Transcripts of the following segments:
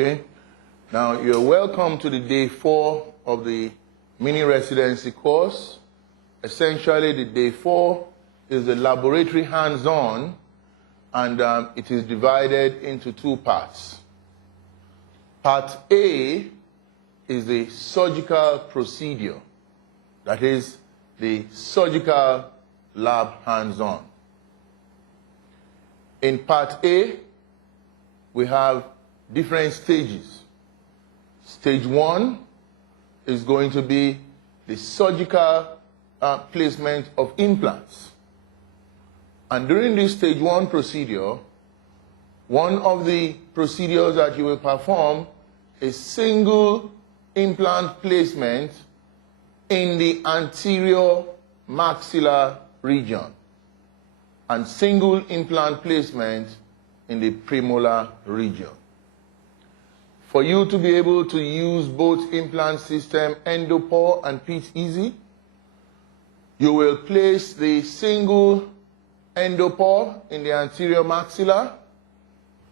Okay? Now, you're welcome to the day 4 of the mini residency course. Essentially, the day 4 is the laboratory hands-on, and it is divided into 2 parts. Part A is the surgical procedure, that is the surgical lab hands-on. In Part A, we have different stages. Stage 1 is going to be the surgical placement of implants. And during this stage 1 procedure, one of the procedures that you will perform is single implant placement in the anterior maxillar region and single implant placement in the premolar region. For you to be able to use both implant system, endopore and Pit Easy, you will place the single endopore in the anterior maxilla,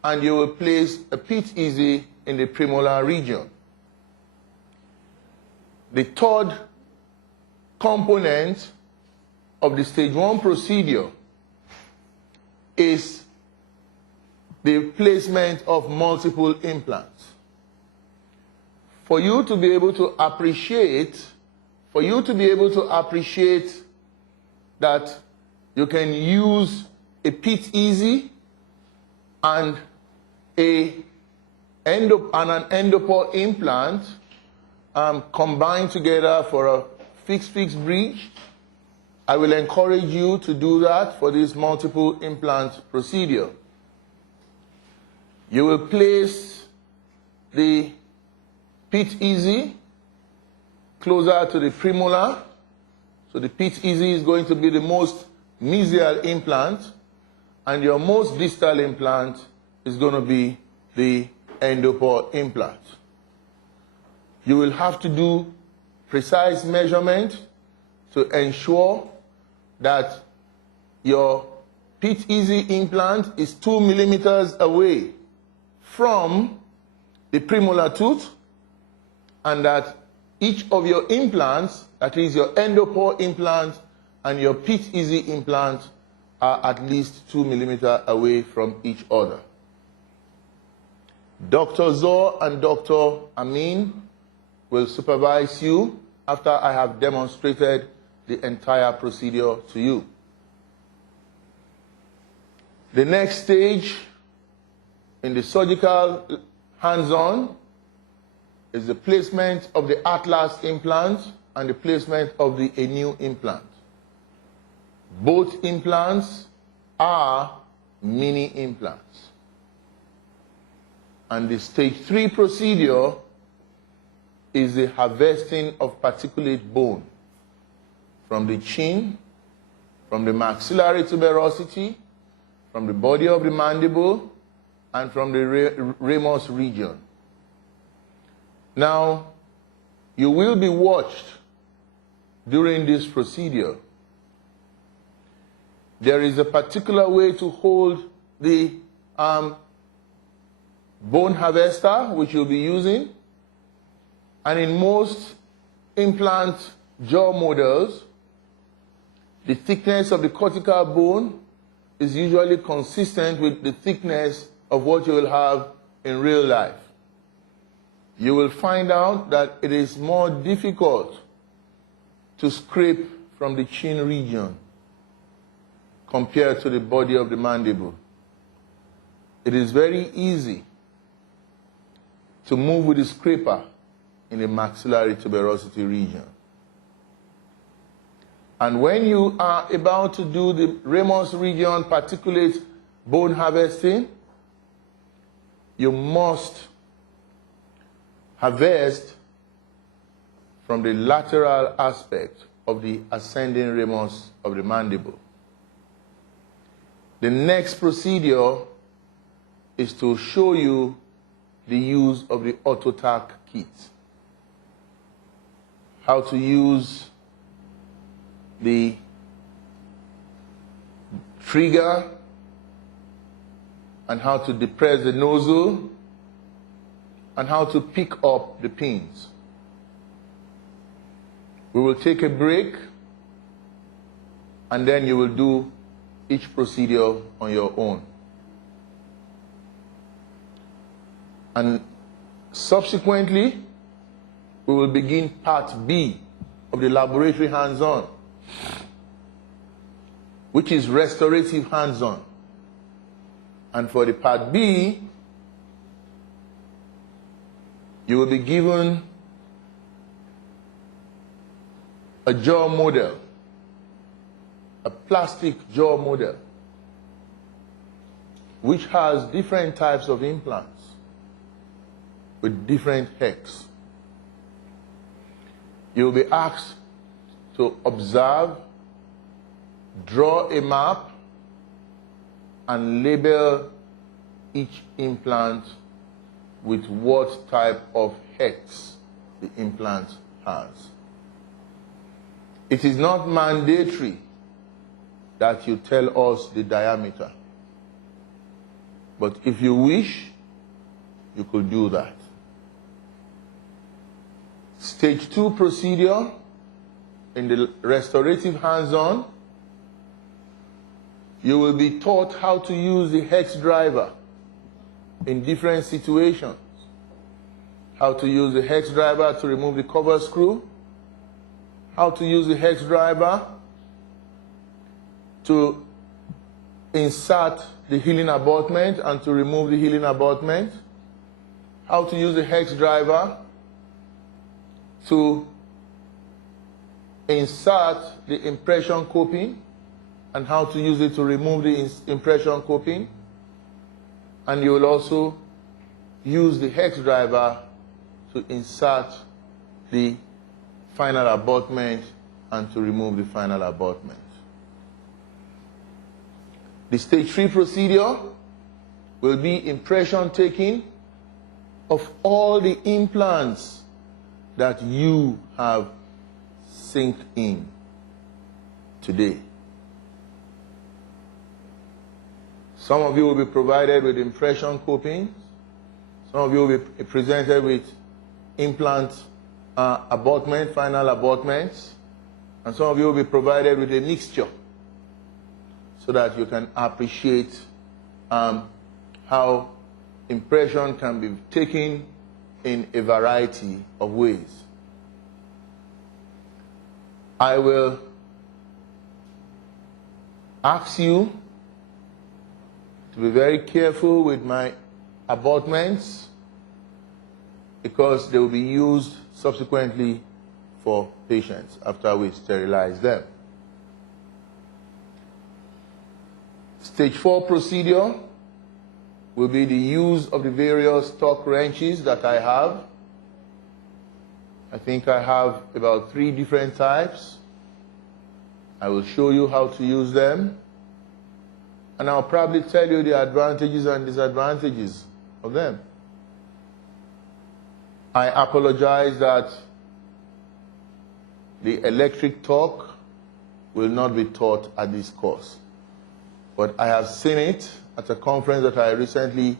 and you will place a Pit Easy in the premolar region. The third component of the stage 1 procedure is the placement of multiple implants. For you to be able to appreciate that you can use a Pit Easy and an endopore implant combined together for a fixed bridge, I will encourage you to do that for this multiple implant procedure. You will place the Pit Easy closer to the premolar. So the Pit Easy is going to be the most mesial implant, and your most distal implant is going to be the endopore implant. You will have to do precise measurement to ensure that your Pit Easy implant is 2 millimeters away from the premolar tooth, and that each of your implants, that is your endopore implant and your Pit Easy implant, are at least 2 millimeters away from each other. Dr. Zor and Dr. Amin will supervise you after I have demonstrated the entire procedure to you. The next stage in the surgical hands-on is the placement of the Atlas implant and the placement of the Enu implant. Both implants are mini implants. And the stage 3 procedure is the harvesting of particulate bone from the chin, from the maxillary tuberosity, from the body of the mandible, and from the ramus region. Now, you will be watched during this procedure. There is a particular way to hold the bone harvester, which you'll be using. And in most implant jaw models, the thickness of the cortical bone is usually consistent with the thickness of what you will have in real life. You will find out that it is more difficult to scrape from the chin region compared to the body of the mandible. It is very easy to move with the scraper in the maxillary tuberosity region. And when you are about to do the ramus region particulate bone harvesting, you must harvest from the lateral aspect of the ascending ramus of the mandible. The next procedure is to show you the use of the AutoTac kit. How to use the trigger and how to depress the nozzle and how to pick up the pins. We will take a break, and then you will do each procedure on your own. And subsequently, we will begin part B of the laboratory hands-on, which is restorative hands-on. And for the part B, you will be given a jaw model, a plastic jaw model, which has different types of implants with different hex. You will be asked to observe, draw a map, and label each implant with what type of hex the implant has. It is not mandatory that you tell us the diameter, but if you wish, you could do that. Stage 2 procedure in the restorative hands-on, you will be taught how to use the hex driver in different situations. How to use the hex driver to remove the cover screw, how to use the hex driver to insert the healing abutment and to remove the healing abutment, how to use the hex driver to insert the impression coping, and how to use it to remove the impression coping. And you will also use the hex driver to insert the final abutment and to remove the final abutment. The stage 3 procedure will be impression taking of all the implants that you have synced in today. Some of you will be provided with impression copings. Some of you will be presented with implant abutment, final abutments. And some of you will be provided with a mixture so that you can appreciate how impression can be taken in a variety of ways. I will ask you to be very careful with my abutments because they will be used subsequently for patients after we sterilize them. Stage 4 procedure will be the use of the various torque wrenches that I have. I think I have about 3 different types. I will show you how to use them. And I'll probably tell you the advantages and disadvantages of them. I apologize that the electric torque will not be taught at this course. But I have seen it at a conference that I recently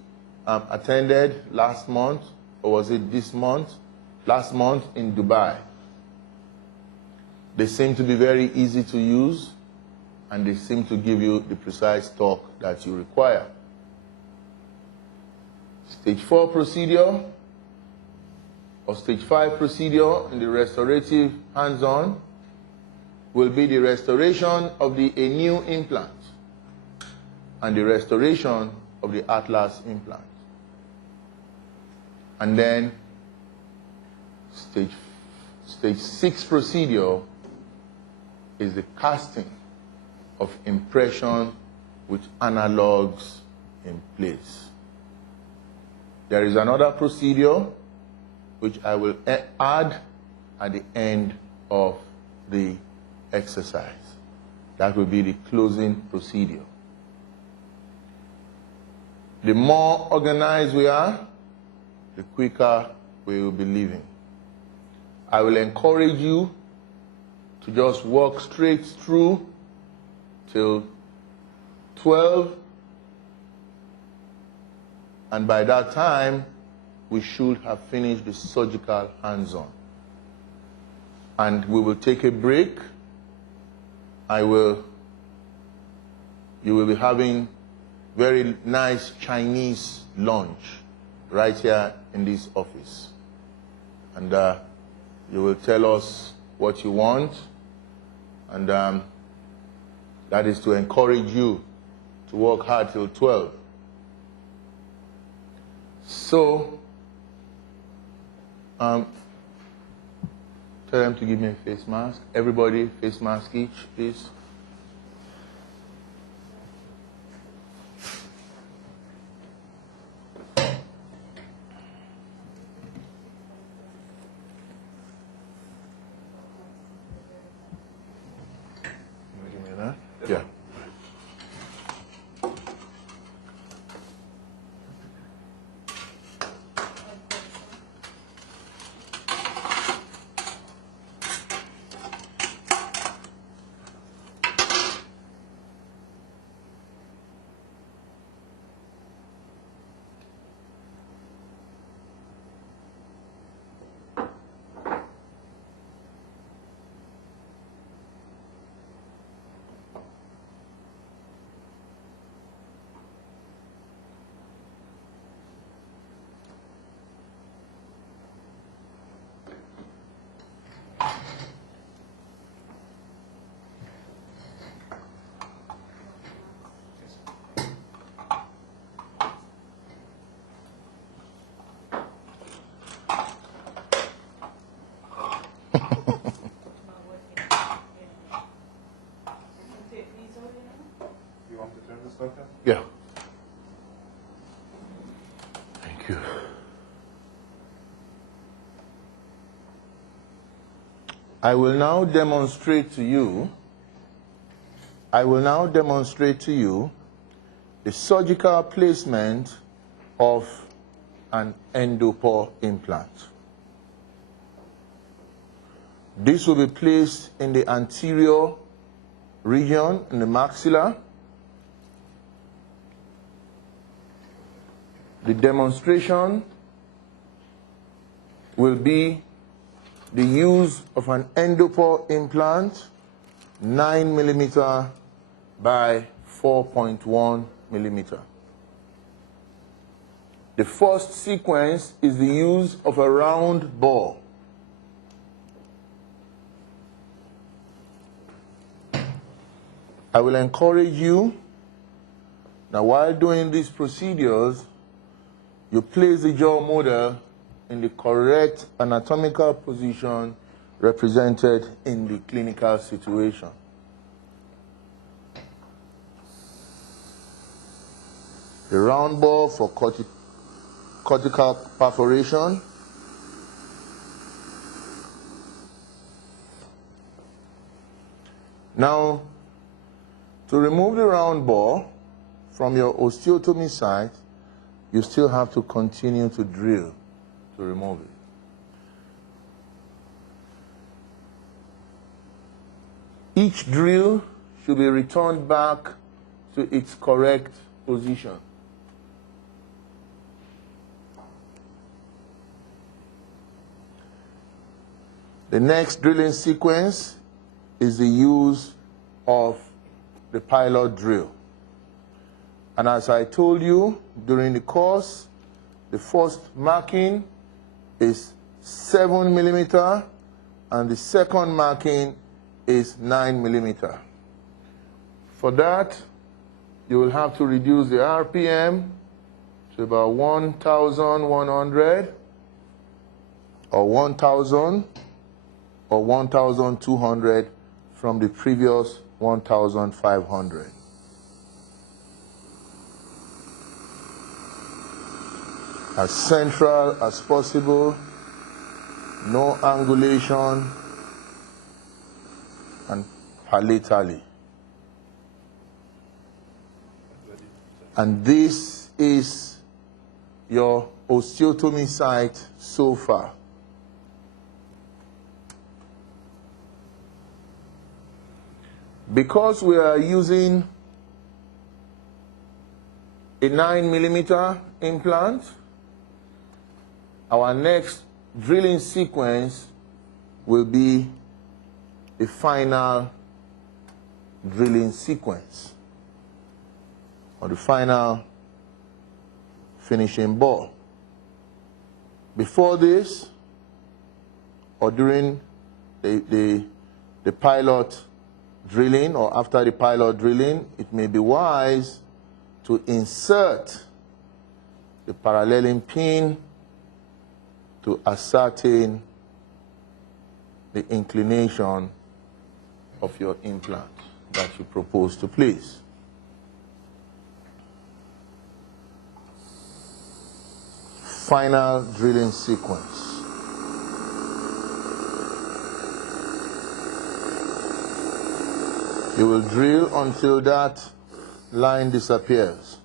attended last month, or was it this month? Last month in Dubai. They seem to be very easy to use, and they seem to give you the precise torque that you require. Stage 4 procedure or stage 5 procedure in the restorative hands-on will be the restoration of a new implant and the restoration of the Atlas implant. And then stage 6 procedure is the casting of impression with analogs in place. There is another procedure which I will add at the end of the exercise. That will be the closing procedure. The more organized we are, the quicker we will be leaving. I will encourage you to just walk straight through till 12, and by that time we should have finished the surgical hands-on. And we will take a break. You will be having very nice Chinese lunch right here in this office. And you will tell us what you want. And that is to encourage you to work hard till 12. So, tell them to give me a face mask. Everybody, face mask each, please. Give me that. Yeah. Yeah. Thank you. I will now demonstrate to you the surgical placement of an endopore implant. This will be placed in the anterior region, in the maxilla. The demonstration will be the use of an endopore implant, 9 millimeter by 4.1 millimeter. The first sequence is the use of a round bore. I will encourage you, now while doing these procedures, you place the jaw model in the correct anatomical position represented in the clinical situation. The round bore for cortical perforation. Now, to remove the round bore from your osteotomy site, you still have to continue to drill to remove it. Each drill should be returned back to its correct position. The next drilling sequence is the use of the pilot drill. And as I told you during the course, the first marking is 7 millimeter and the second marking is 9 millimeter. For that, you will have to reduce the RPM to about 1,100 or 1,000 or 1,200 from the previous 1,500. As central as possible, no angulation, and palatally. And this is your osteotomy site so far. Because we are using a 9 millimeter implant, our next drilling sequence will be the final drilling sequence, or the final finishing bore. Before this, or during the pilot drilling, or after the pilot drilling, it may be wise to insert the paralleling pin to ascertain the inclination of your implant that you propose to place. Final drilling sequence. You will drill until that line disappears.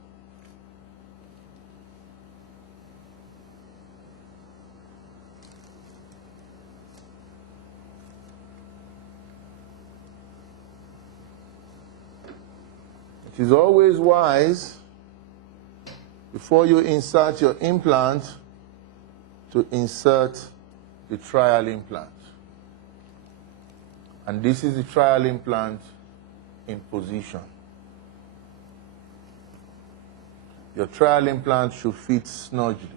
It is always wise, before you insert your implant, to insert the trial implant. And this is the trial implant in position. Your trial implant should fit snugly.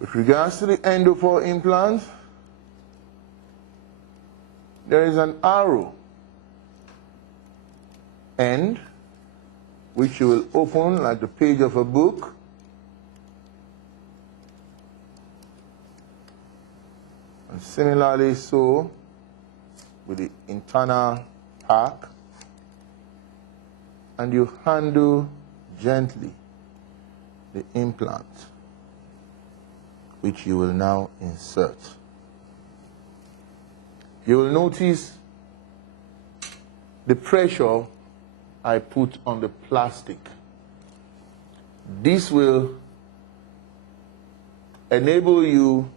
With regards to the endo-4 implant, there is an arrow end which you will open like the page of a book. And similarly so with the internal pack. And you handle gently the implant, which you will now insert. You will notice the pressure I put on the plastic. This will enable you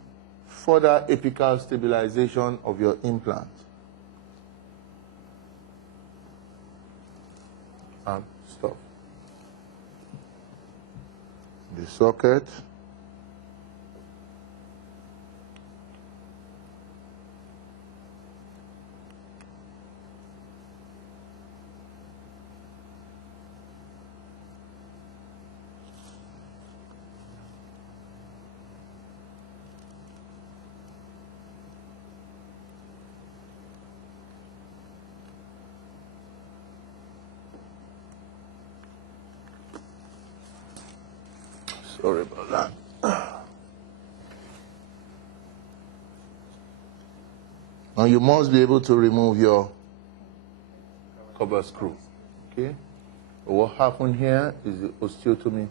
further apical stabilization of your implant. And stop. The socket. Sorry about that. Now you must be able to remove your cover screw. Okay? But what happened here is the osteotomy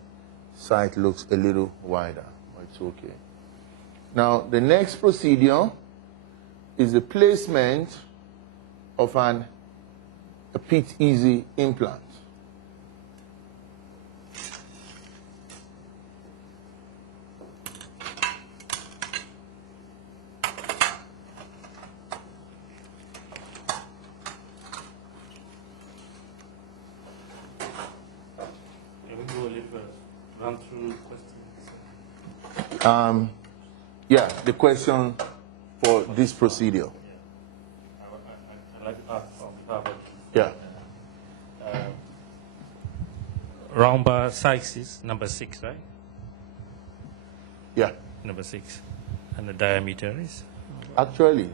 site looks a little wider, but it's okay. Now the next procedure is the placement of a Pit Easy implant. Run through questions. Yeah, the question for this procedure. Yeah. I'd like to ask on behalf of Yeah. round bar size is number 6, right? Yeah. Number 6. And the diameter is? Actually,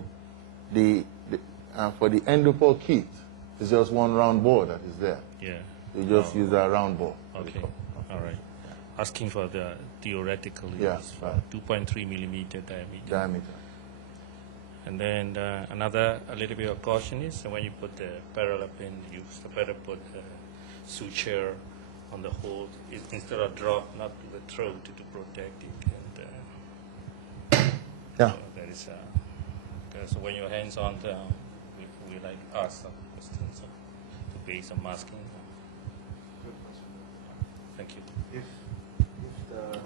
for the endo-4 kit, it's just one round bore that is there. Yeah. You just use a round bore. Okay. All right. Asking for the theoretical Yeah, use for right. 2.3 millimeter diameter. And then a little bit of caution is when you put the parallel pin, you better put the suture on the hole instead of drop, not to the throat, to protect it. And, Yeah. so that is because when your hands on the, we like to ask some questions to base some masking. Thank you.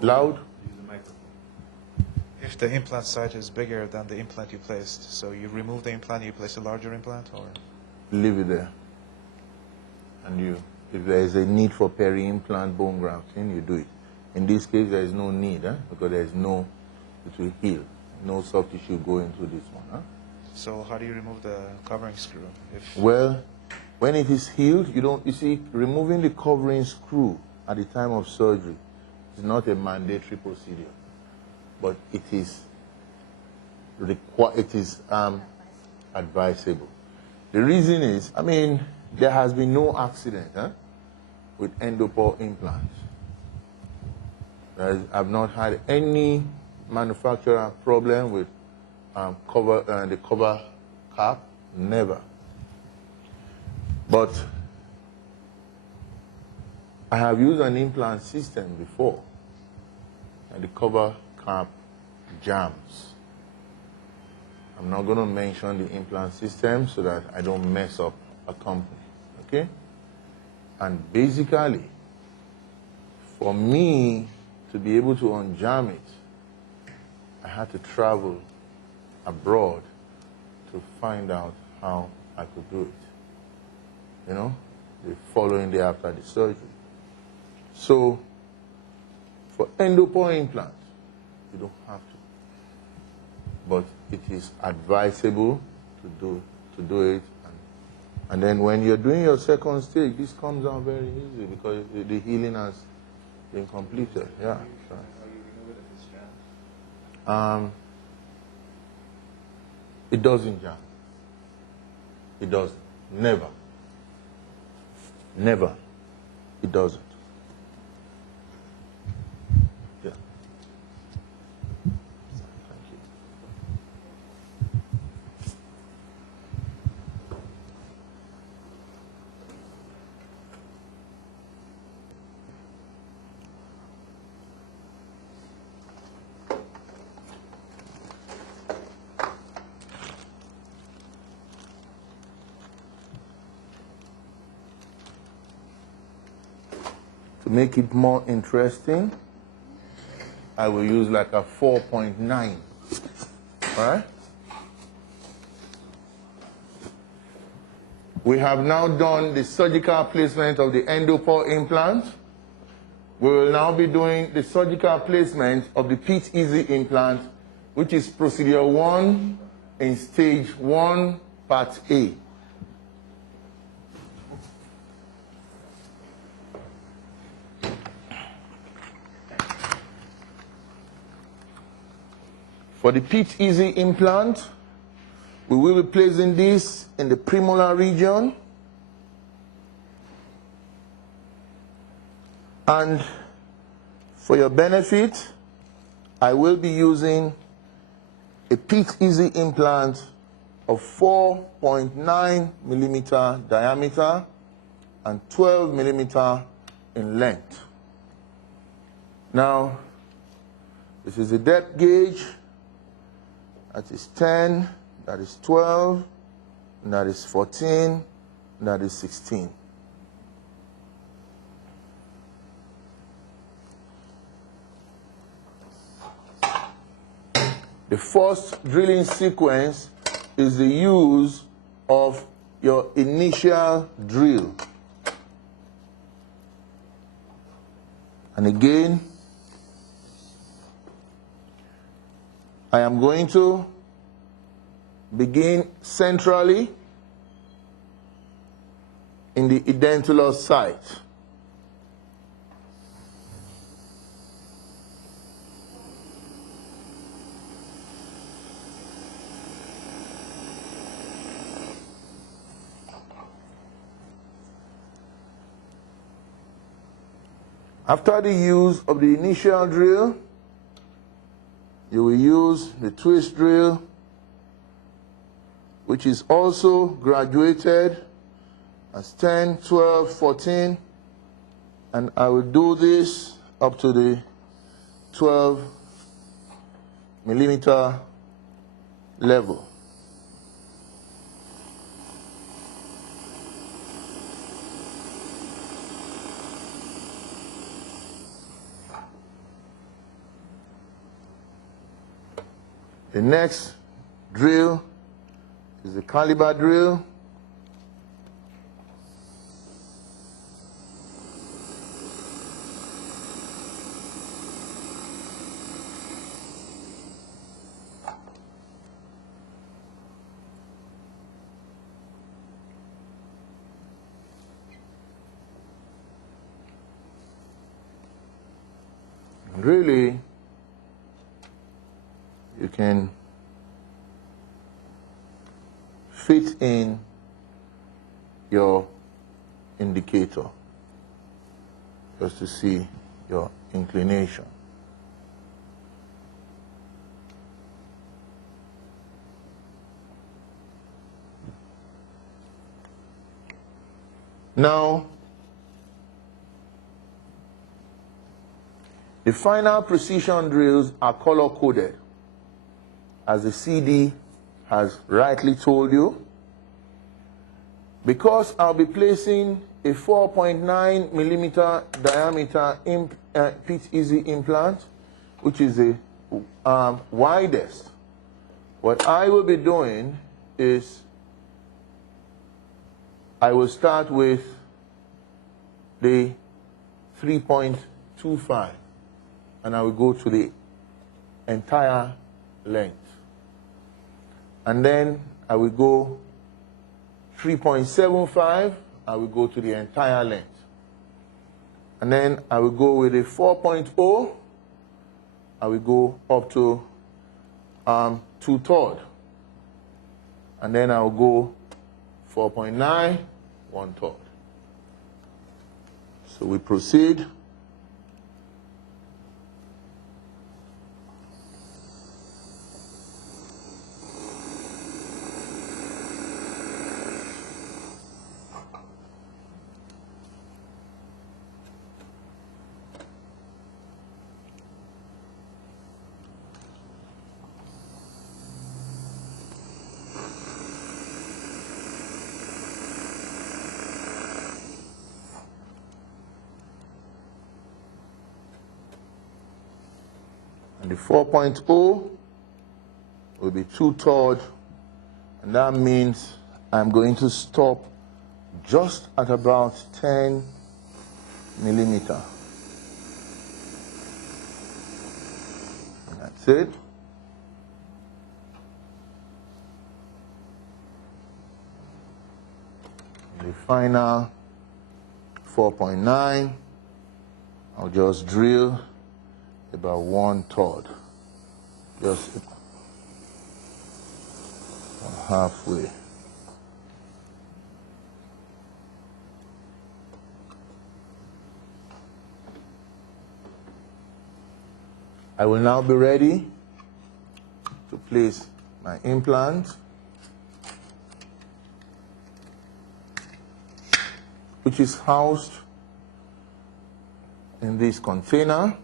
Loud? If the implant site is bigger than the implant you placed, so you remove the implant, you place a larger implant, or? Leave it there. And if there is a need for peri-implant bone grafting, you do it. In this case, there is no need, because there is no, it will heal. No soft tissue go into this one. So how do you remove the covering screw? Well, when it is healed, you see, removing the covering screw at the time of surgery is not a mandatory procedure, but it is advisable. The reason is, I mean, there has been no accident with endopore implants. I've not had any manufacturer problem with the cover cap, never. But I have used an implant system before, and the cover cap jams. I'm not going to mention the implant system so that I don't mess up a company, okay? And basically, for me to be able to unjam it, I had to travel abroad to find out how I could do it, the following day after the surgery. So, for endopore implants, you don't have to. But it is advisable to do it. And then when you're doing your second stage, this comes out very easy because the healing has been completed. Yeah. It doesn't jam. It doesn't. Never. Never. It doesn't. Yeah. Thank you. To make it more interesting, I will use like a 4.9. All right? We have now done the surgical placement of the endopore implant. We will now be doing the surgical placement of the Pit Easy implant, which is procedure 1 in stage 1, part A. For the Pit Easy implant, we will be placing this in the premolar region. And for your benefit, I will be using a Pit Easy implant of 4.9 millimeter diameter and 12 millimeter in length. Now, this is a depth gauge. That is 10, that is 12, and that is 14, and that is 16. The first drilling sequence is the use of your initial drill. And again, I am going to begin centrally in the edentulous site. After the use of the initial drill, you will use the twist drill, which is also graduated as 10, 12, 14, and I will do this up to the 12 millimeter level. The next drill is the caliber drill. really, you can fit in your indicator just to see your inclination. Now, the final precision drills are color-coded, as the CD has rightly told you. Because I'll be placing a 4.9 millimeter diameter Pit Easy implant, which is the widest, what I will be doing is I will start with the 3.25 and I will go to the entire length. And then I will go 3.75, I will go to the entire length. And then I will go with a 4.0, I will go up to 2/3. And then I will go 4.9, 1/3. So we proceed. And the 4.0 will be 2/3, and that means I'm going to stop just at about 10 millimeter. And that's it. The final 4.9, I'll just drill about 1/3, just halfway. I will now be ready to place my implant, which is housed in this container,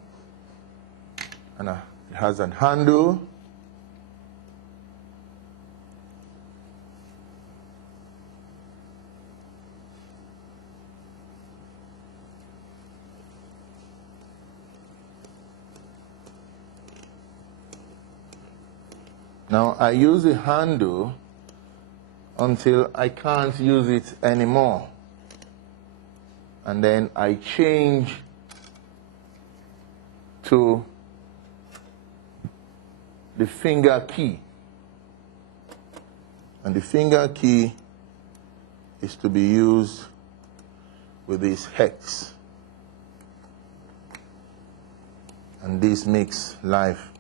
and it has a handle. Now I use the handle until I can't use it anymore, and then I change to the finger key, and the finger key is to be used with this hex, and this makes life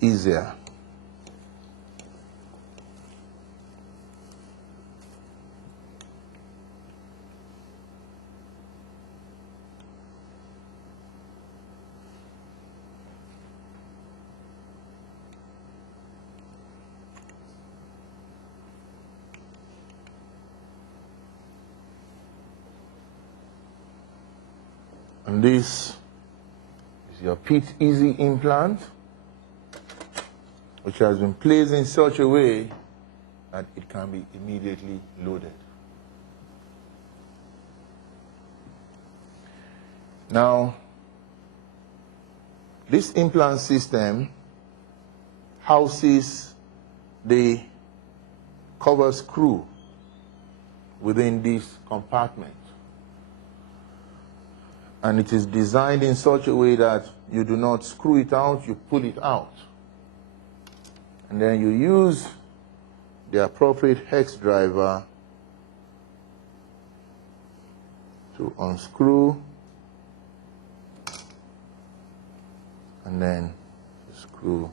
easier. And this is your Pit Easy implant, which has been placed in such a way that it can be immediately loaded. Now, this implant system houses the cover screw within this compartment. And it is designed in such a way that you do not screw it out, you pull it out. And then you use the appropriate hex driver to unscrew and then screw.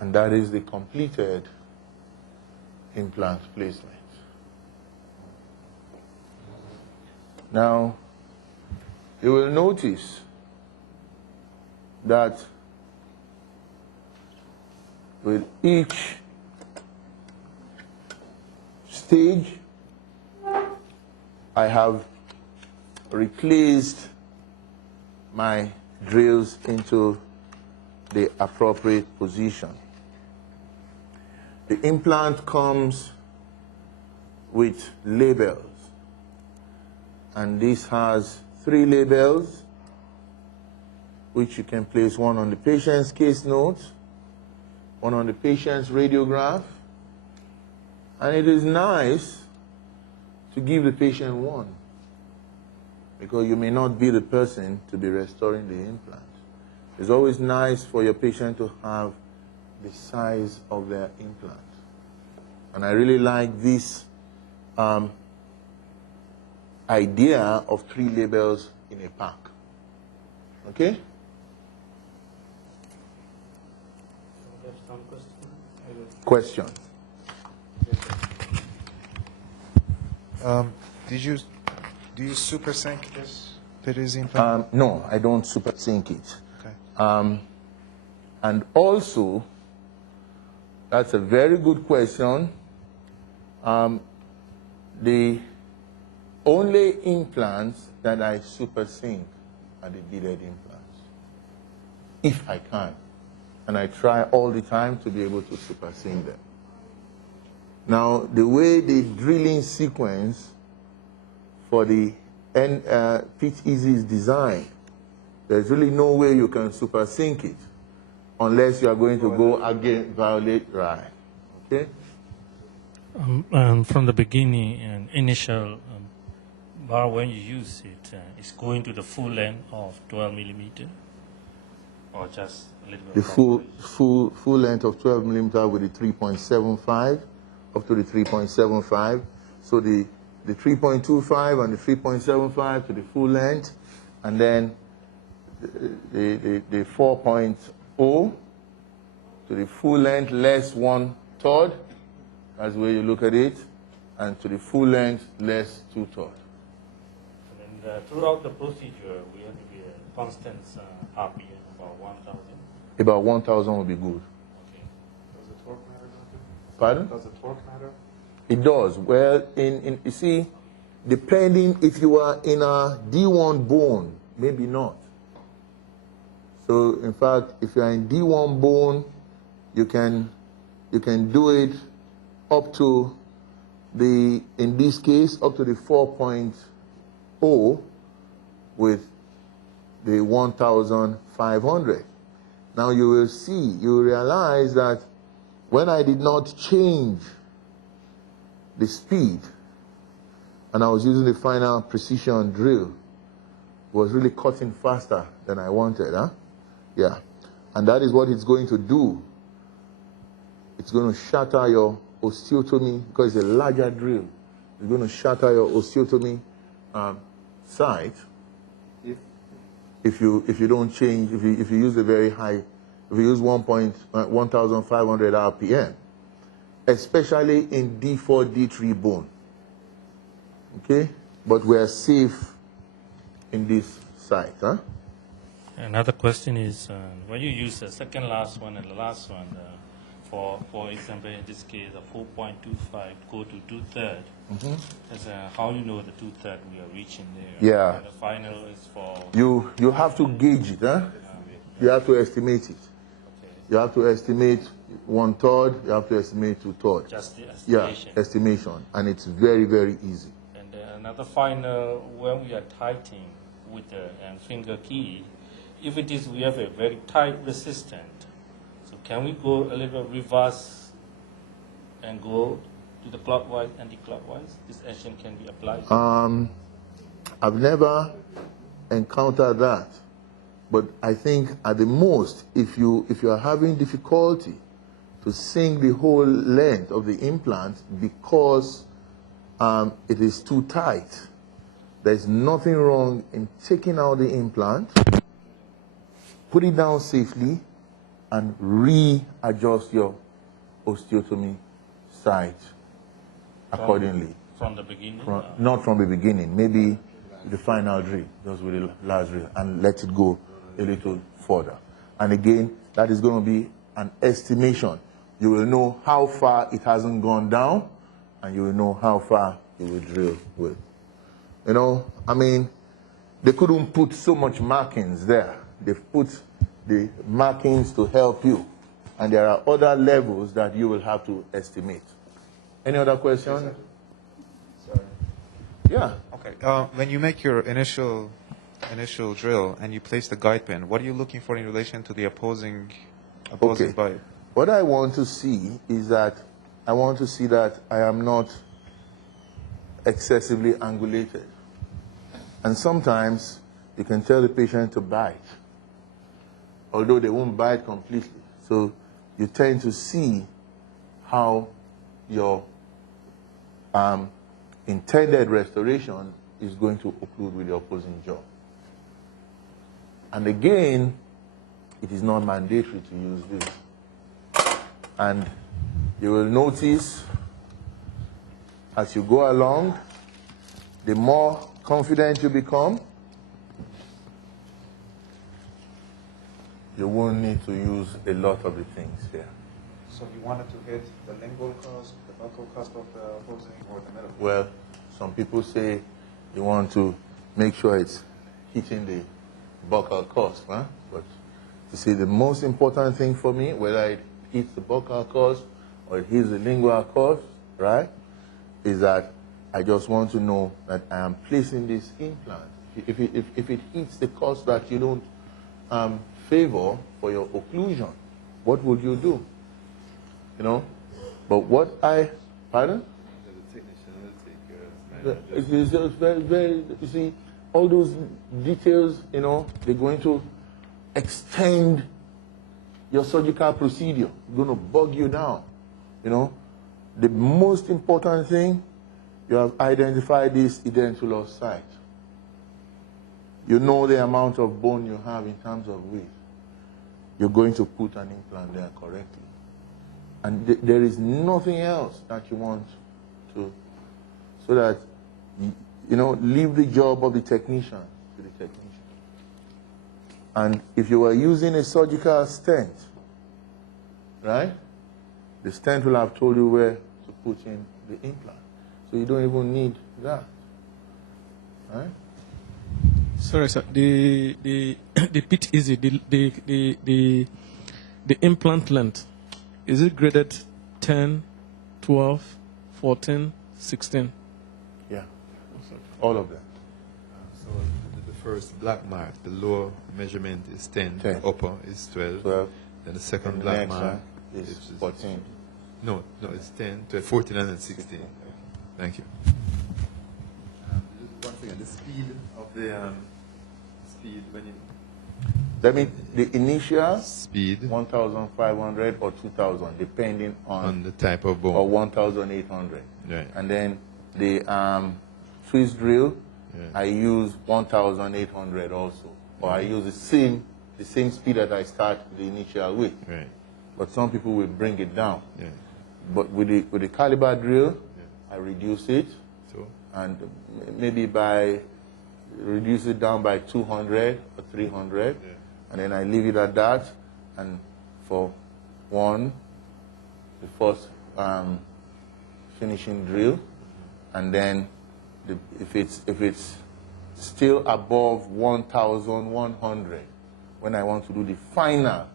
And that is the completed implant placement. Now, you will notice that with each stage, I have replaced my drills into the appropriate position. The implant comes with labels, and this has 3 labels, which you can place one on the patient's case note, one on the patient's radiograph, and it is nice to give the patient one, because you may not be the person to be restoring the implant. It's always nice for your patient to have the size of their implant. And I really like this idea of 3 labels in a pack. Okay? Question. Do you super sync this implant? No, I don't super sync it. Okay. And also, that's a very good question. The only implants that I super sync are the beaded implants, if I can. And I try all the time to be able to super sync them. Now, the way the drilling sequence for the pitch easy is designed, there's really no way you can super sync it unless you are going to go again, violate, right? Okay? From the beginning and initial bar, when you use it, it's going to the full length of 12 millimeter, or just a little bit. The full length of 12 millimeter with the 3.75 up to the 3.75. So the 3.25 and the 3.75 to the full length, and then the 4.0 to the full length less 1/3. That's the way you look at it, and to the full length less 2/3. And throughout the procedure, we have to be a constant RPM about 1,000. About 1,000 would be good. Okay. Does the torque matter, doctor? Pardon? Does the torque matter? It does. Well, you see, depending if you are in a D1 bone, maybe not. So, in fact, if you are in D1 bone, you can do it up to the, in this case, up to the 4.0 with the 1,500. Now you will see, you will realize that when I did not change the speed, and I was using the final precision drill, was really cutting faster than I wanted, huh? Yeah. And that is what it's going to do. It's going to shatter your osteotomy, because it's a larger drill. It's going to shatter your osteotomy site if you don't change, if you use a very high, if you use 1,500 RPM, especially in D4, D3 bone. Okay? But we are safe in this site, huh? Another question is, when you use the second last one and the last one, for example, in this case, a 4.25 go to 2/3. How you know the 2/3 we are reaching there? Yeah. And the final is for. You have to gauge it, huh? You have to estimate it. Okay. You have to estimate 1/3. You have to estimate 2/3. Just the estimation. Yeah, estimation, and it's very, very easy. And another final, when we are tightening with the finger key, if it is we have a very tight resistance. So can we go a little reverse and go to the clockwise, anti-clockwise? This action can be applied. I've never encountered that, but I think at the most, if you are having difficulty to sink the whole length of the implant because it is too tight, there's nothing wrong in taking out the implant, put it down safely, and readjust your osteotomy site accordingly. From the beginning? Not from the beginning, maybe the final drill, just with the last drill, and let it go a little further. And again, that is going to be an estimation. You will know how far it hasn't gone down, and you will know how far you will drill with. You know, I mean, they couldn't put so much markings there. They've put the markings to help you. And there are other levels that you will have to estimate. Any other question? Yes, sorry. Yeah. Okay. When you make your initial drill and you place the guide pin, what are you looking for in relation to the opposing bite? What I want to see is that I want to see that I am not excessively angulated. And sometimes you can tell the patient to bite, although they won't bite completely. So you tend to see how your intended restoration is going to occlude with the opposing jaw. And again, it is not mandatory to use this. And you will notice as you go along, the more confident you become, you won't need to use a lot of the things here. So you wanted to hit the lingual cusp, the buccal cusp of the opposing, or the middle? Well, some people say you want to make sure it's hitting the buccal cusp, huh? But you see, the most important thing for me, whether it hits the buccal cusp or it hits the lingual cusp, right, is that I just want to know that I am placing this implant. If it hits the cusp that you don't favor for your occlusion, what would you do? You know? But what I, pardon? The technician will take care of It is just very, very, you see, all those details, you know, they're going to extend your surgical procedure, going to bog you down, you know. The most important thing, you have identified this edentulous site. You know the amount of bone you have in terms of width. You're going to put an implant there correctly. And there is nothing else that you want to, so that, you know, leave the job of the technician to the technician. And if you were using a surgical stent, right, the stent will have told you where to put in the implant. So you don't even need that, right? Sorry, sir. The pitch is it the implant length? Is it graded 10, 12, 14, 16? Yeah, all of them. So the first black mark, the lower measurement is 10, the upper is 12. Then the second And the black next mark one is 14. No, it's 10, 12, 14, and then 16. Thank you. Just once again, the speed of the speed when you. That means the initial Speed 1,500 or 2,000, depending on the type of bone. or 1,800. Right. And then the twist drill, Yeah. I use 1,800 also, or I use the same speed that I start the initial with. Right. But some people will bring it down. Yeah. But with the caliber drill, I reduce it, So. and maybe reduce it down by 200 or 300, and then I leave it at that. And for the first finishing drill, and then if it's still above 1,100, when I want to do the final,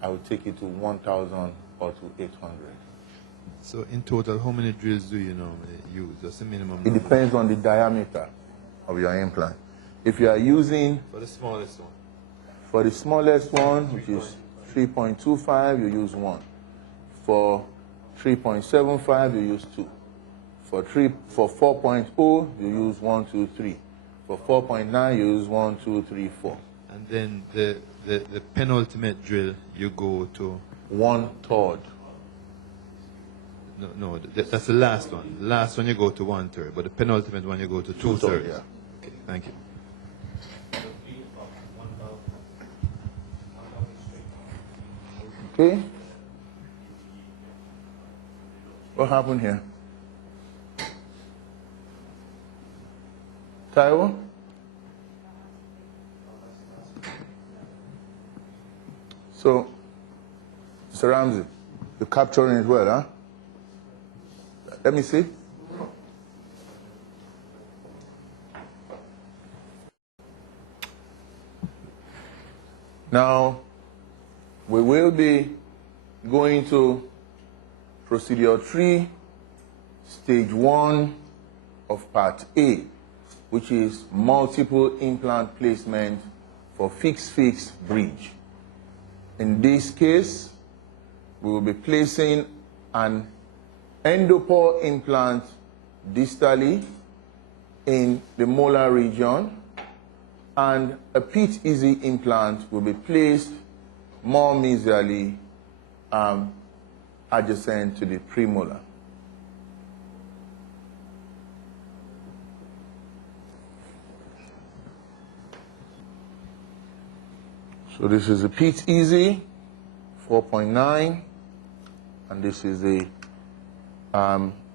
I will take it to 1,000 or to 800. So in total, how many drills do you normally use? That's the minimum. It depends on the diameter of your implant. If you are using, For the smallest one. for the smallest one, which is 3.25, you use 1. For 3.75, you use 2. For 4.0, you use 1, 2, 3. For 4.9, you use 1, 2, 3, 4. And then the penultimate drill, you go to 1/3. No, that's the last one. The last one you go to 1/3, but the penultimate one you go to 2/3. Yeah. Okay, thank you. Okay. What happened here? Taiwo? So, Mr. Ramsey, you're capturing it well, huh? Let me see. Now, we will be going to procedure 3, stage 1 of part A, which is multiple implant placement for fixed bridge. In this case, we will be placing an endopore implant distally in the molar region, and a Pit Easy implant will be placed more mesially adjacent to the premolar. So this is a Pit Easy 4.9, and this is a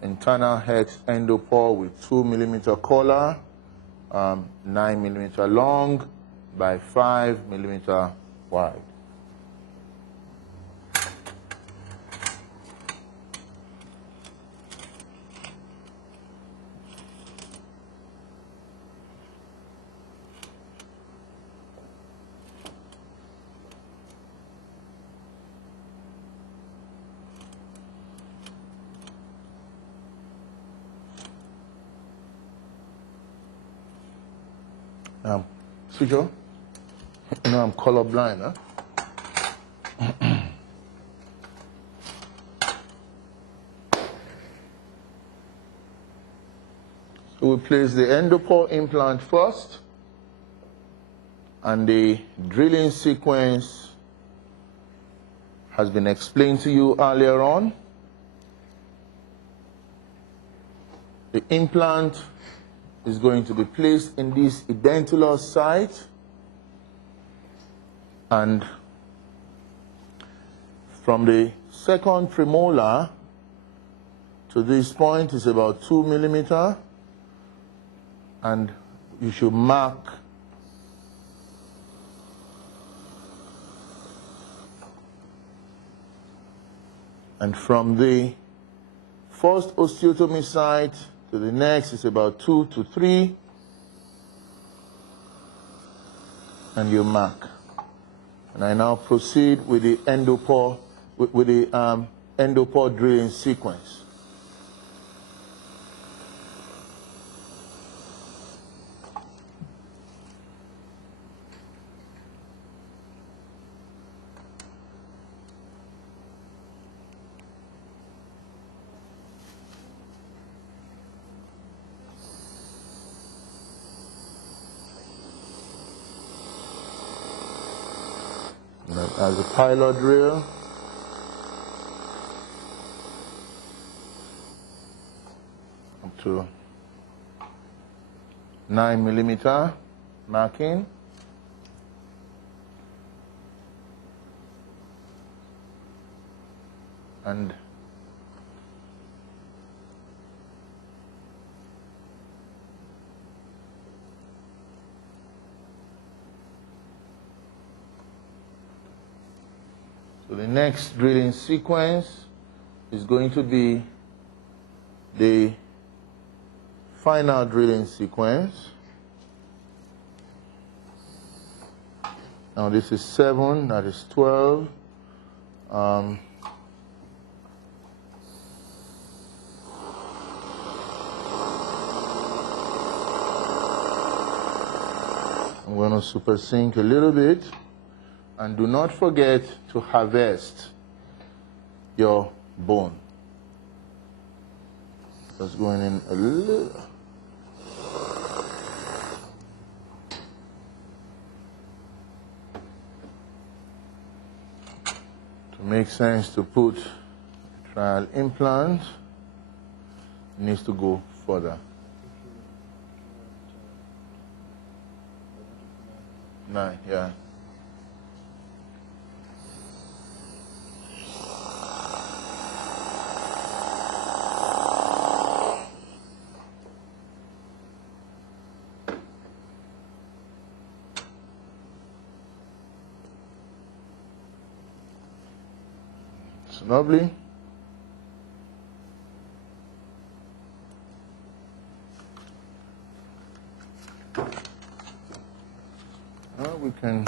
internal hex endopore with 2 millimeter collar, 9 millimeter long by 5 millimeter wide. Sujo, you know I'm colorblind, huh? So we place the endopore implant first, and the drilling sequence has been explained to you earlier on. The implant is going to be placed in this edentulous site, and from the second premolar to this point is about 2 millimeter, and you should mark and from the first osteotomy site to the next is about 2 to 3, and you mark. And I now proceed with the endopore, with the endopore drilling sequence. As a pilot drill, up to 9 millimeter marking, and so the next drilling sequence is going to be the final drilling sequence. Now this is 7, that is 12. I'm going to super sync a little bit. And do not forget to harvest your bone. Just going in a little. To make sense to put trial implant needs to go further. 9, yeah. It's lovely. We can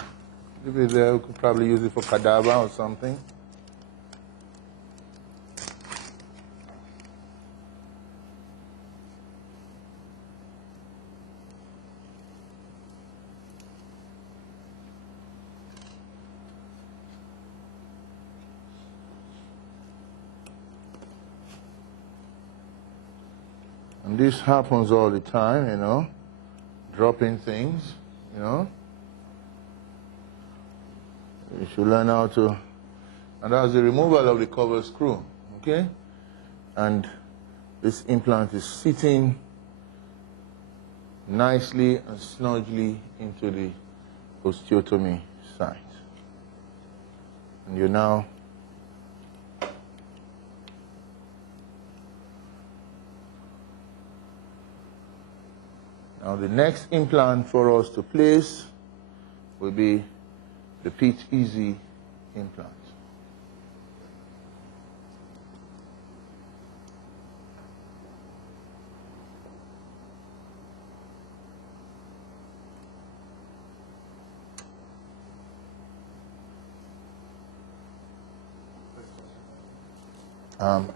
leave it there. We could probably use it for cadaver or something. And this happens all the time, you know, dropping things, you know. You should learn how to, and that's the removal of the cover screw, okay? And this implant is sitting nicely and snugly into the osteotomy site. And you now the next implant for us to place will be the Pit Easy implant.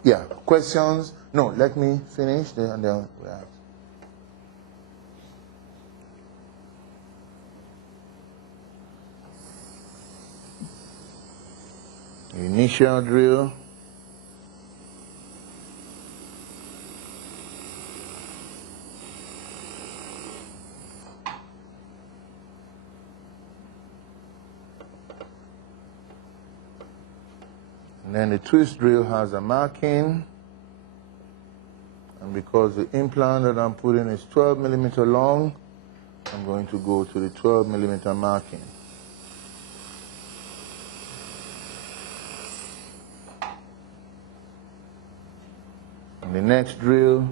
Yeah, questions? No, let me finish and then we'll ask. Initial drill. And then the twist drill has a marking. And because the implant that I'm putting is 12 millimeter long, I'm going to go to the 12 millimeter marking. And the next drill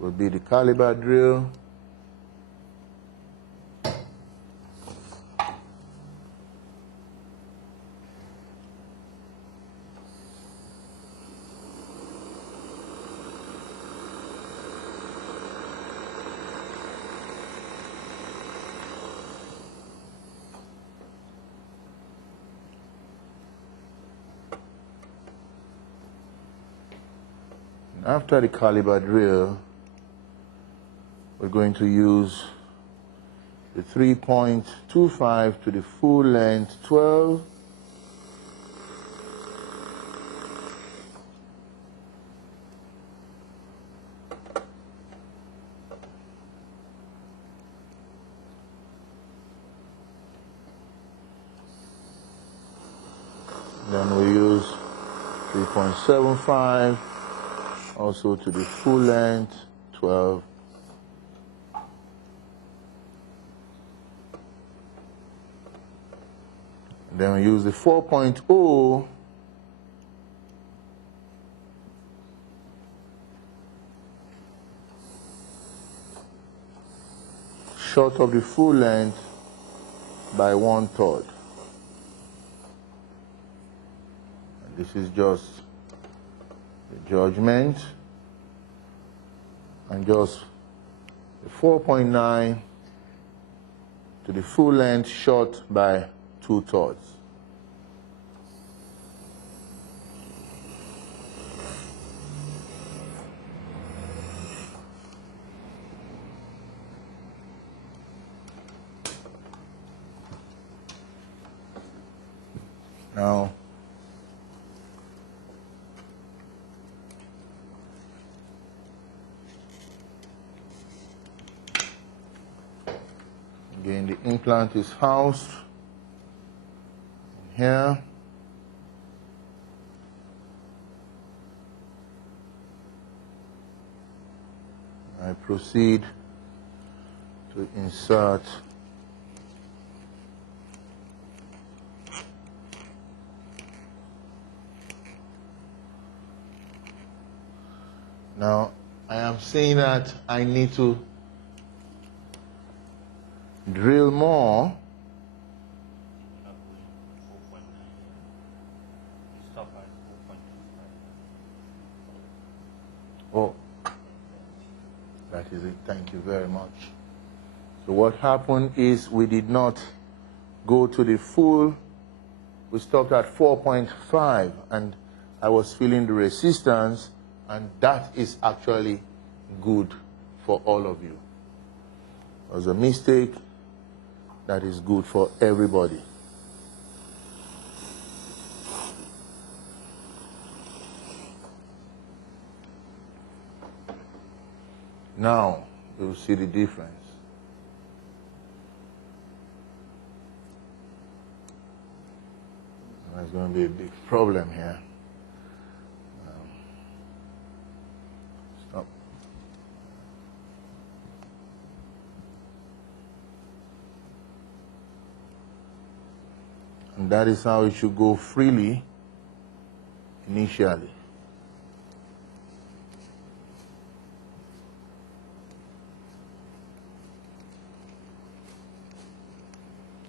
will be the caliber drill. After the caliber drill, we're going to use the 3.25 to the full length 12. Then we use 3.75 also to the full length 12. Then we use the 4.0 short of the full length by 1/3. And this is just the judgment, and just the 4.9 to the full length short by 2/3. Now, again, the implant is housed here. I proceed to insert now. I am saying that I need to drill more. Oh, that is it. Thank you very much. So what happened is we did not go to the full. We stopped at 4.5, and I was feeling the resistance, and that is actually good for all of you. It was a mistake. That is good for everybody. Now, you'll see the difference. There's going to be a big problem here. Stop. And that is how it should go freely initially.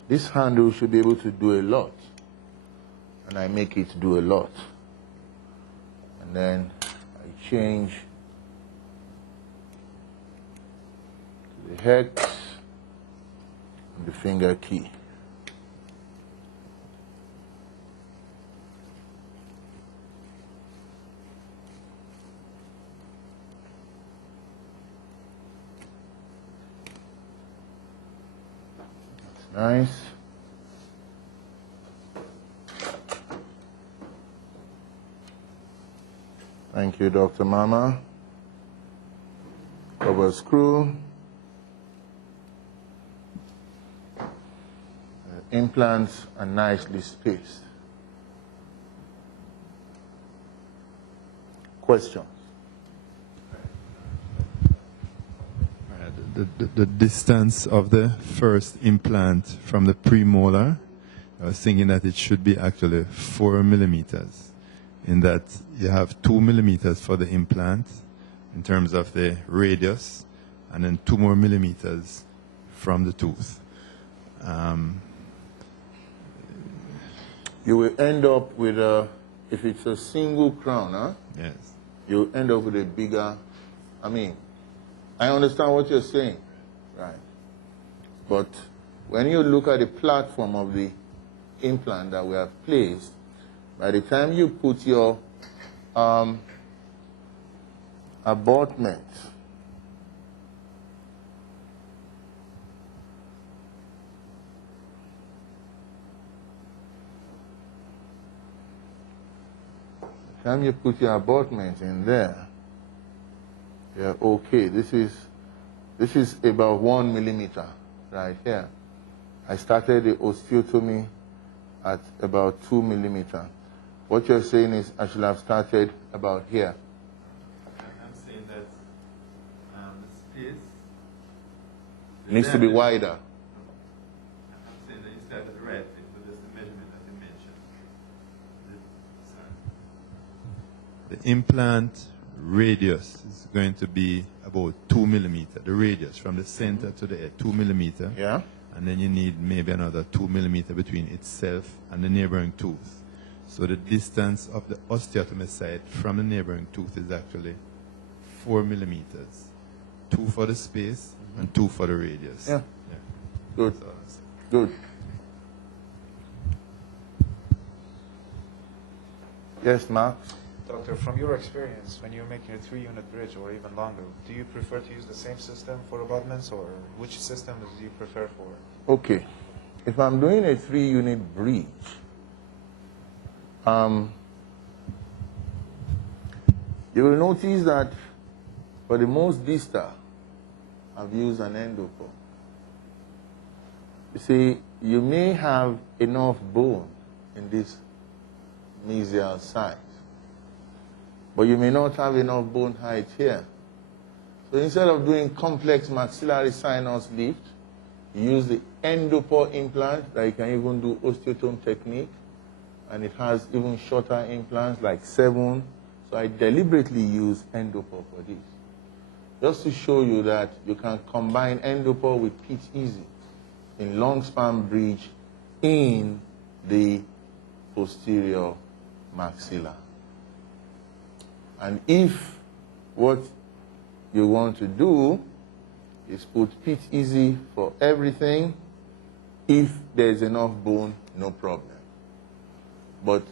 This handle should be able to do a lot, and I make it do a lot. And then I change to the hex and the finger key. Nice. Thank you, Dr. Mama. Rubber screw. Implants are nicely spaced. Questions? The distance of the first implant from the premolar, I was thinking that it should be actually 4 millimeters, in that you have 2 millimeters for the implant in terms of the radius, and then 2 more millimeters from the tooth. You will end up with a, if it's a single crown, huh? Yes. You'll end up with a bigger, I understand what you're saying, right? But when you look at the platform of the implant that we have placed, by the time you put your abutment, in there, yeah, okay. This is about 1 millimeter right here. I started the osteotomy at about 2 millimeter. What you're saying is I should have started about here. I'm saying that the space needs to be wider. I'm saying that you started right into this measurement that you mentioned. The implant radius is going to be about 2 millimeter. The radius from the center to the head, 2 millimeter. Yeah. And then you need maybe another 2 millimeter between itself and the neighboring tooth. So the distance of the osteotomy site from the neighboring tooth is actually 4 millimeters. 2 for the space and 2 for the radius. Yeah. Good. So, Good. Yes, Mark? Doctor, from your experience, when you're making a 3-unit bridge or even longer, do you prefer to use the same system for abutments, or which system do you prefer for? Okay. If I'm doing a 3-unit bridge, you will notice that for the most distal, I've used an endocore. You see, you may have enough bone in this mesial side, but you may not have enough bone height here. So instead of doing complex maxillary sinus lift, you use the endopore implant that you can even do osteotome technique, and it has even shorter implants like 7. So I deliberately use endopore for this, just to show you that you can combine endopore with pitch easy in long span bridge in the posterior maxilla. And if what you want to do is put pitch easy for everything, if there's enough bone, no problem. But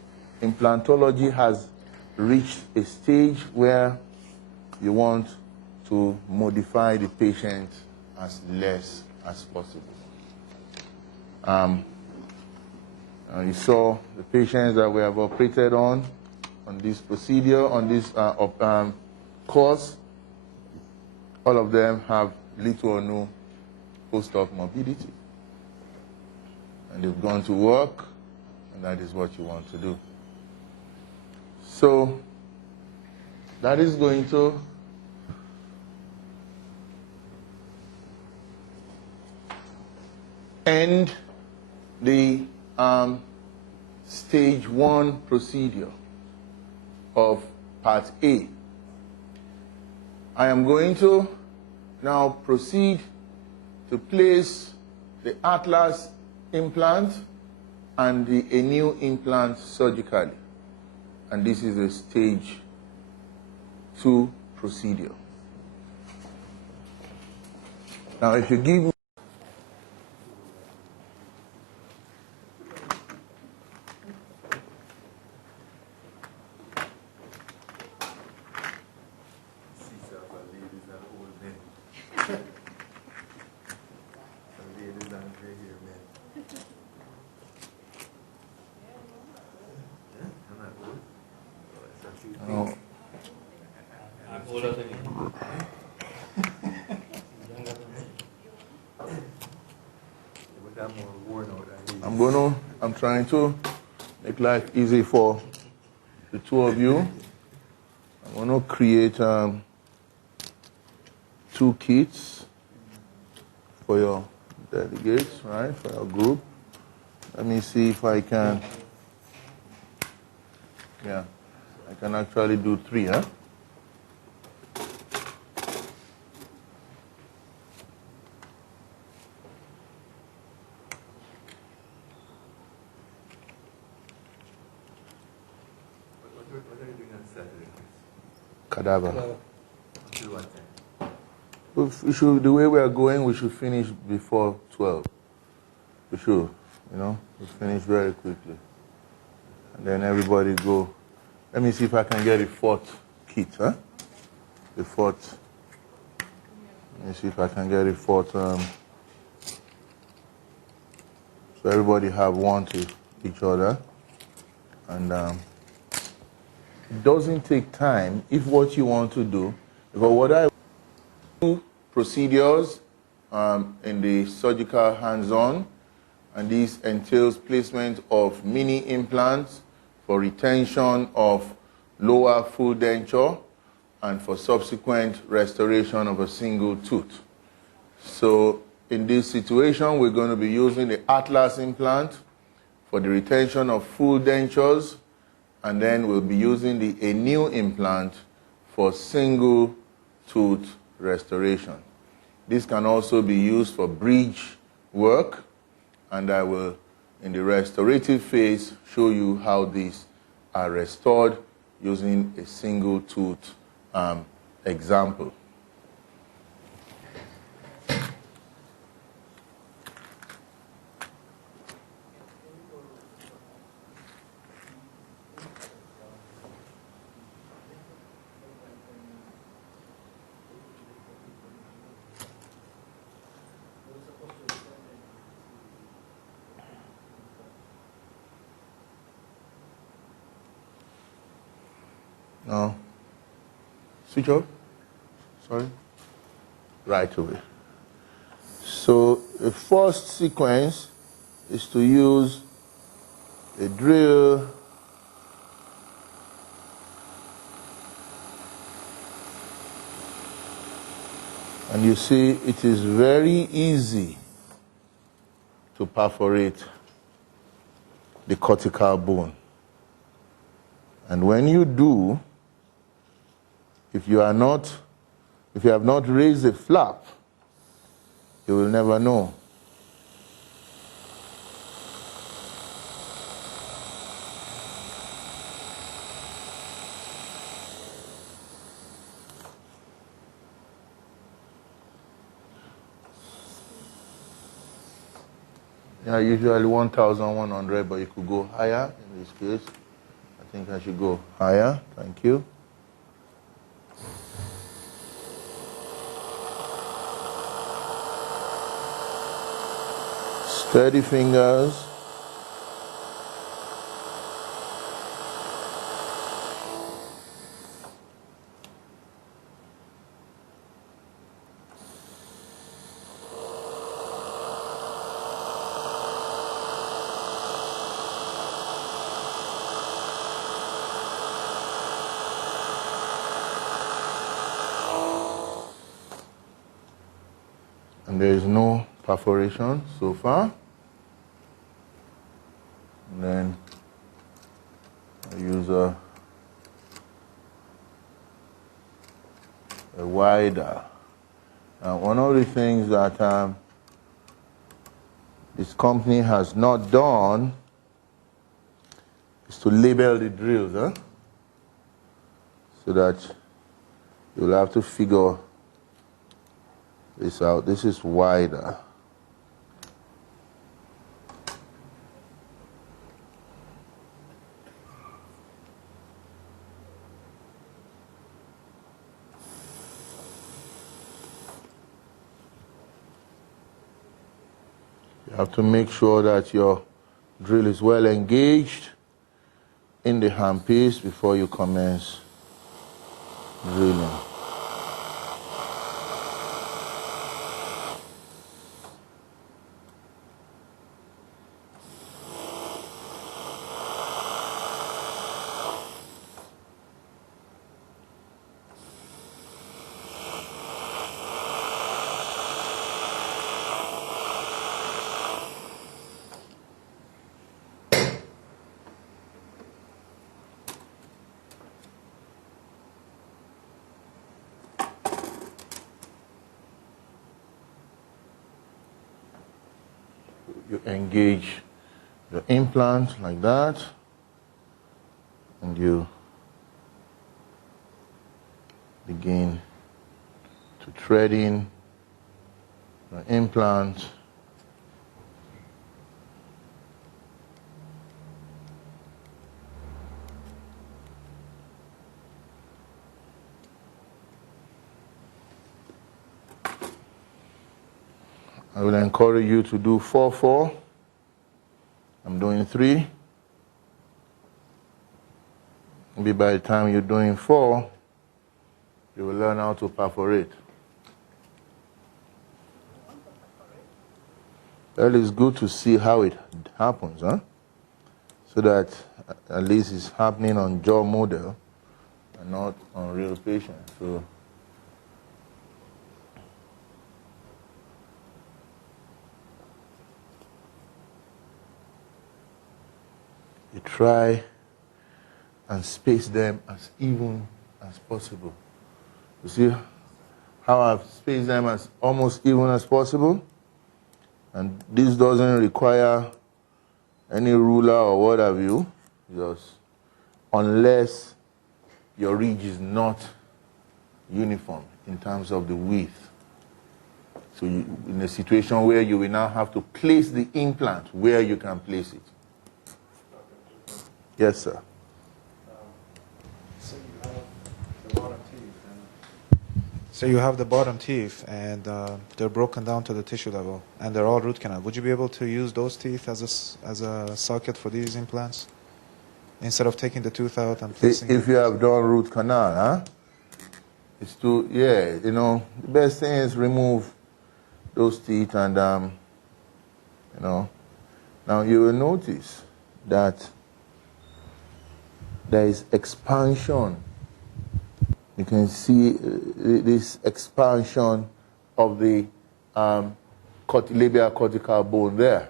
implantology has reached a stage where you want to modify the patient as less as possible. You saw the patients that we have operated on this procedure, on this course. All of them have little or no post-op morbidity. And they've gone to work, and that is what you want to do. So that is going to end the stage 1 procedure of part A. I am going to now proceed to place the Atlas implant and a new implant surgically. And this is a stage 2 procedure. Now, if you give me I'm trying to make life easy for the two of you. I want to create 2 kits for your delegates, right, for your group. Let me see if I can, I can actually do 3, huh? Cadaver. We should, the way we are going, we should finish before 12. We should, we finish very quickly. And then everybody go. Let me see if I can get a 4th kit, huh? The 4th. Let me see if I can get a 4th. So everybody have 1 to each other. And it doesn't take time if what you want to do, because what I do procedures in the surgical hands-on, and this entails placement of mini implants for retention of lower full denture and for subsequent restoration of a single tooth. So in this situation, we're going to be using the Atlas implant for the retention of full dentures, and then we'll be using a new implant for single tooth restoration. This can also be used for bridge work, and I will, in the restorative phase, show you how these are restored using a single tooth example. No. Switch off? Sorry? Right away. So the first sequence is to use a drill And you see, it is very easy to perforate the cortical bone. And when you do, if you have not raised the flap, you will never know. Yeah, usually 1,100, but you could go higher in this case. I think I should go higher. Thank you. Steady fingers. And there is no perforation so far. And then I use a wider. Now, one of the things that this company has not done is to label the drills, so that you'll have to figure this out. This is wider. You have to make sure that your drill is well engaged in the handpiece before you commence drilling. You engage the implant like that, and you begin to thread in the implant. I will encourage you to do 4-4. I'm doing 3. Maybe by the time you're doing 4, you will learn how to perforate. Well, it's good to see how it happens, so that at least it's happening on jaw model and not on real patients. So you try and space them as even as possible. You see how I've spaced them as almost even as possible? And this doesn't require any ruler or what have you, just unless your ridge is not uniform in terms of the width. So you, in a situation where you will now have to place the implant where you can place it. Yes, sir. So you have the bottom teeth, and they're broken down to the tissue level, and they're all root canal. Would you be able to use those teeth as a socket for these implants, instead of taking the tooth out and placing If you have done root canal, it's to, yeah, you know, the best thing is remove those teeth, and you know, now you will notice that there is expansion. You can see this expansion of the labial cortical bone there,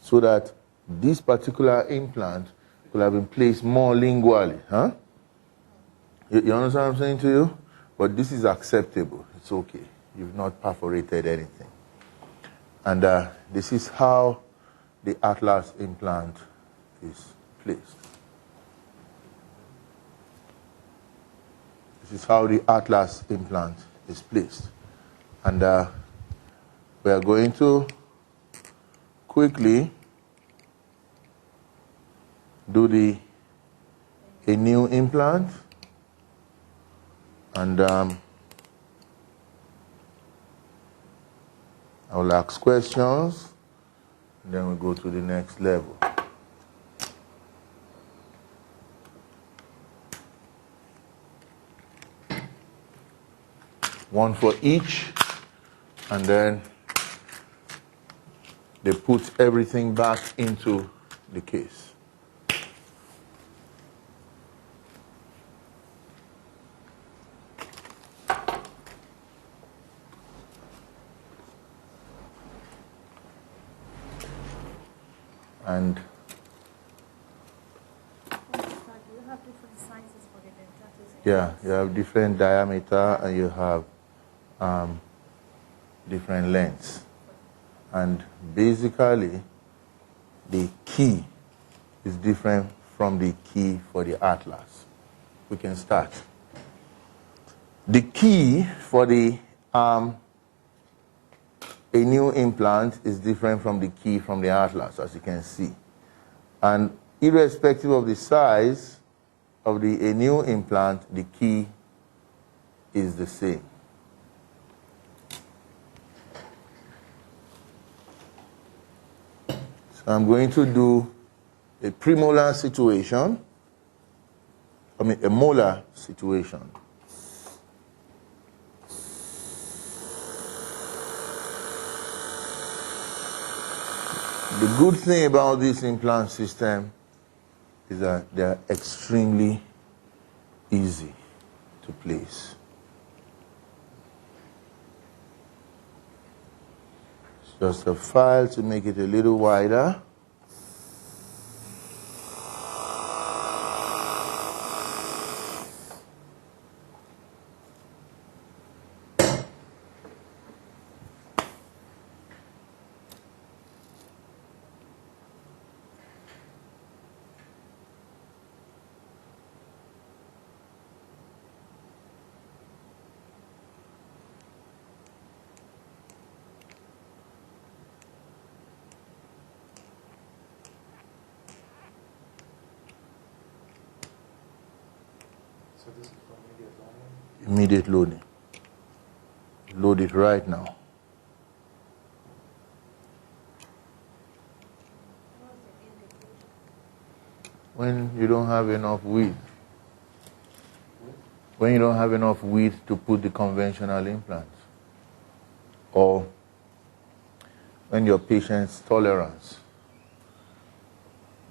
so that this particular implant could have been placed more lingually. Huh? You understand what I'm saying to you? But this is acceptable. It's okay. You've not perforated anything. And this is how the Atlas implant is placed. This is how the Atlas implant is placed. And we are going to quickly do a new implant. And I will ask questions, and then we'll go to the next level. One for each, and then they put everything back into the case. And you have different sizes for the dentatus. yeah, you have different diameter and you have different lengths. And basically, the key is different from the key for the Atlas. We can start. The key for the a new implant is different from the key from the Atlas, as you can see. And irrespective of the size of a new implant, the key is the same. So I'm going to do a premolar situation, a molar situation. The good thing about this implant system is that they are extremely easy to place. It's just a file to make it a little wider. So this is for immediate loading? Immediate loading. Load it right now. When you don't have enough width. When you don't have enough width to put the conventional implants. Or when your patient's tolerance.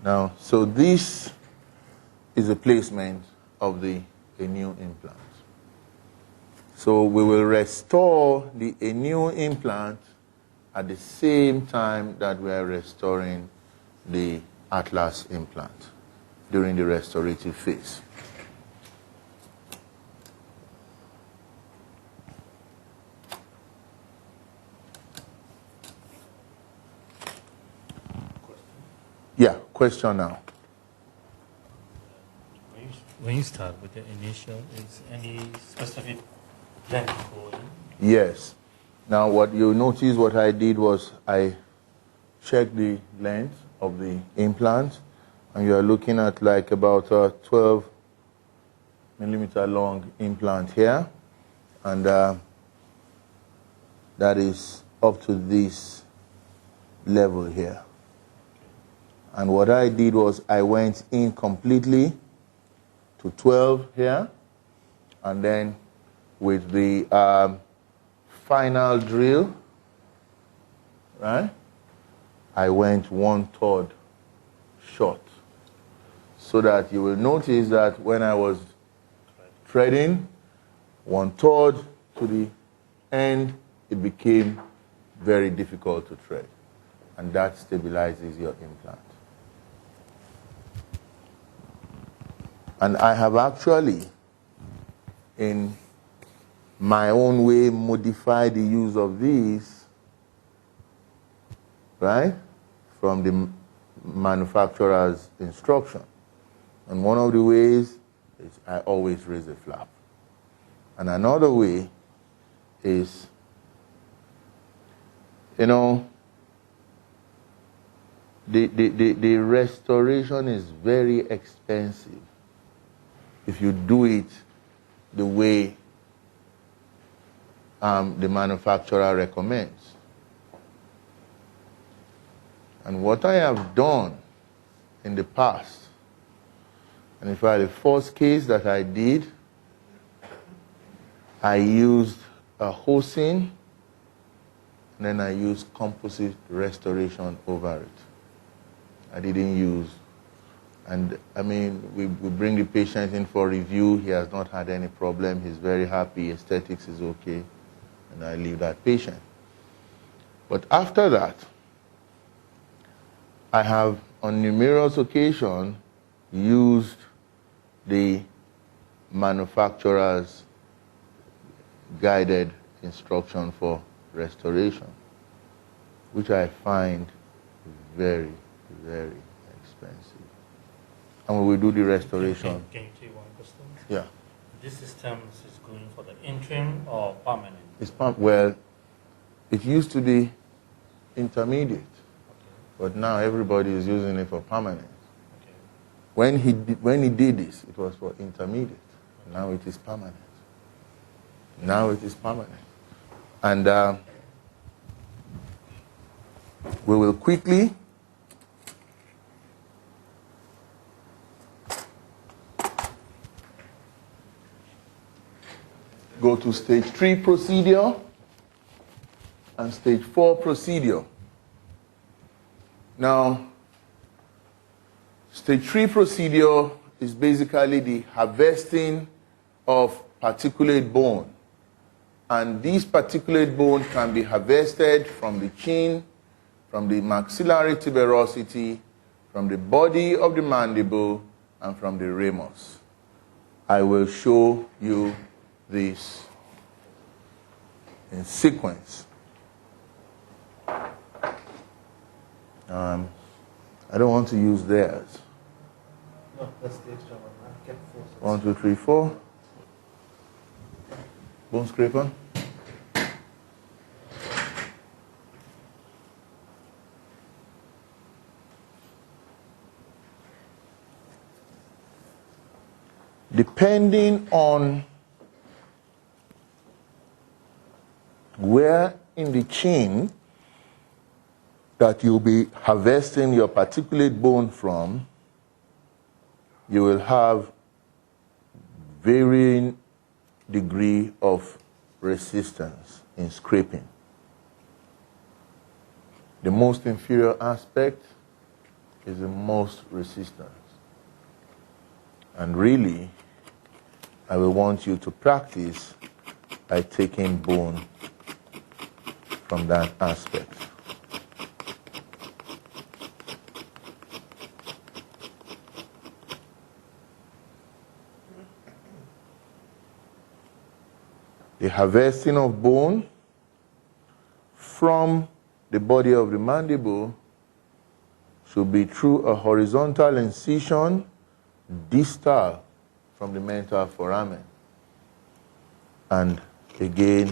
Now, so this is a placement of a new implant. So we will restore a new implant at the same time that we are restoring the Atlas implant during the restorative phase. Yeah, question now. When you start with the initial, is any specific length going? Yes. Now what you notice what I did was I checked the length of the implant, and you are looking at like about a 12 millimeter long implant here, and that is up to this level here. And what I did was I went in completely to 12 here, and then with the final drill, right, I went 1/3 short. So that you will notice that when I was threading 1/3 to the end it became very difficult to tread, and that stabilizes your implant. And I have actually, in my own way, modified the use of these, right, from the manufacturer's instruction. And one of the ways is I always raise a flap. And another way is, you know, the restoration is very expensive if you do it the way the manufacturer recommends. And what I have done in the past, and in fact the first case that I did, I used a hosing, and then I used composite restoration over it. I didn't use, and I mean, we bring the patient in for review. He has not had any problem. He's very happy. Aesthetics is okay. And I leave that patient. But after that, I have on numerous occasions used the manufacturer's guided instruction for restoration, which I find very, very expensive. And when we do the restoration... Can you take one question? Yeah. This system is going for the interim or permanent? It's well, it used to be intermediate, but now everybody is using it for permanent. Okay. When he did this, it was for intermediate. Now it is permanent. Now it is permanent. And we will quickly go to stage 3 procedure and stage 4 procedure. Now, stage 3 procedure is basically the harvesting of particulate bone. And these particulate bone can be harvested from the chin, from the maxillary tuberosity, from the body of the mandible, and from the ramus. I will show you this in sequence. I don't want to use theirs. No, that's the extra one. I've kept 4. 1, 2, 3, 4. Bone scraper. Depending on where in the chin that you'll be harvesting your particulate bone from, you will have varying degree of resistance in scraping. The most inferior aspect is the most resistant. And really, I will want you to practice by taking bone from that aspect. The harvesting of bone from the body of the mandible should be through a horizontal incision distal from the mental foramen. And again,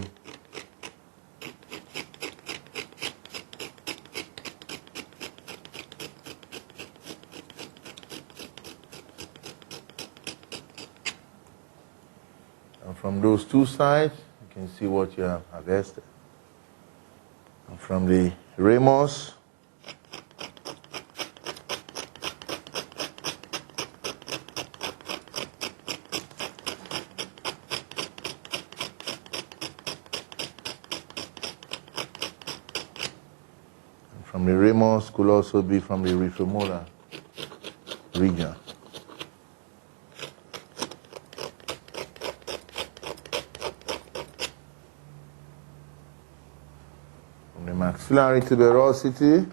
and from those two sides, you can see what you have harvested. And from the ramus, from the ramus could also be from the retromolar region. maxillary tuberosity,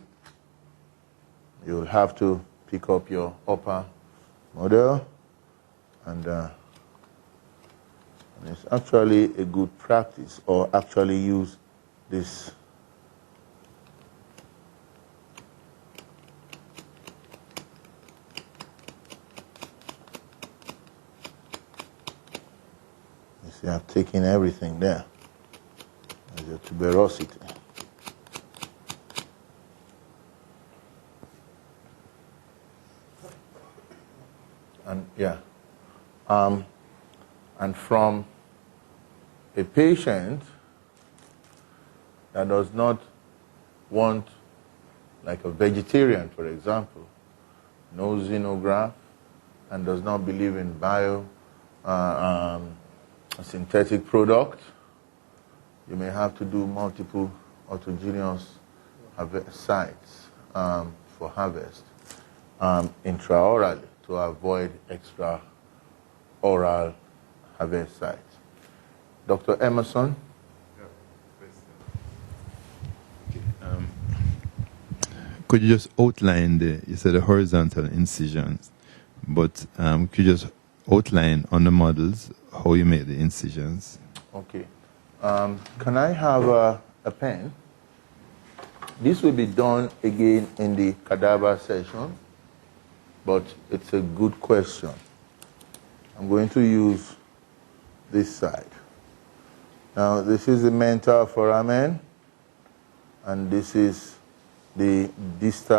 you'll have to pick up your upper model, and it's actually a good practice, or actually use this you see, I've taken everything there as your tuberosity. And yeah, and from a patient that does not want, like a vegetarian, for example, no xenograph, and does not believe in synthetic product, you may have to do multiple autogenous sites for harvest intraorally, to avoid extra oral harvest sites. Dr. Emerson? Could you just outline you said the horizontal incisions, but could you just outline on the models how you make the incisions? Okay. Can I have a pen? This will be done again in the cadaver session, but it's a good question. I'm going to use this side. Now, this is the mental foramen, and this is the distal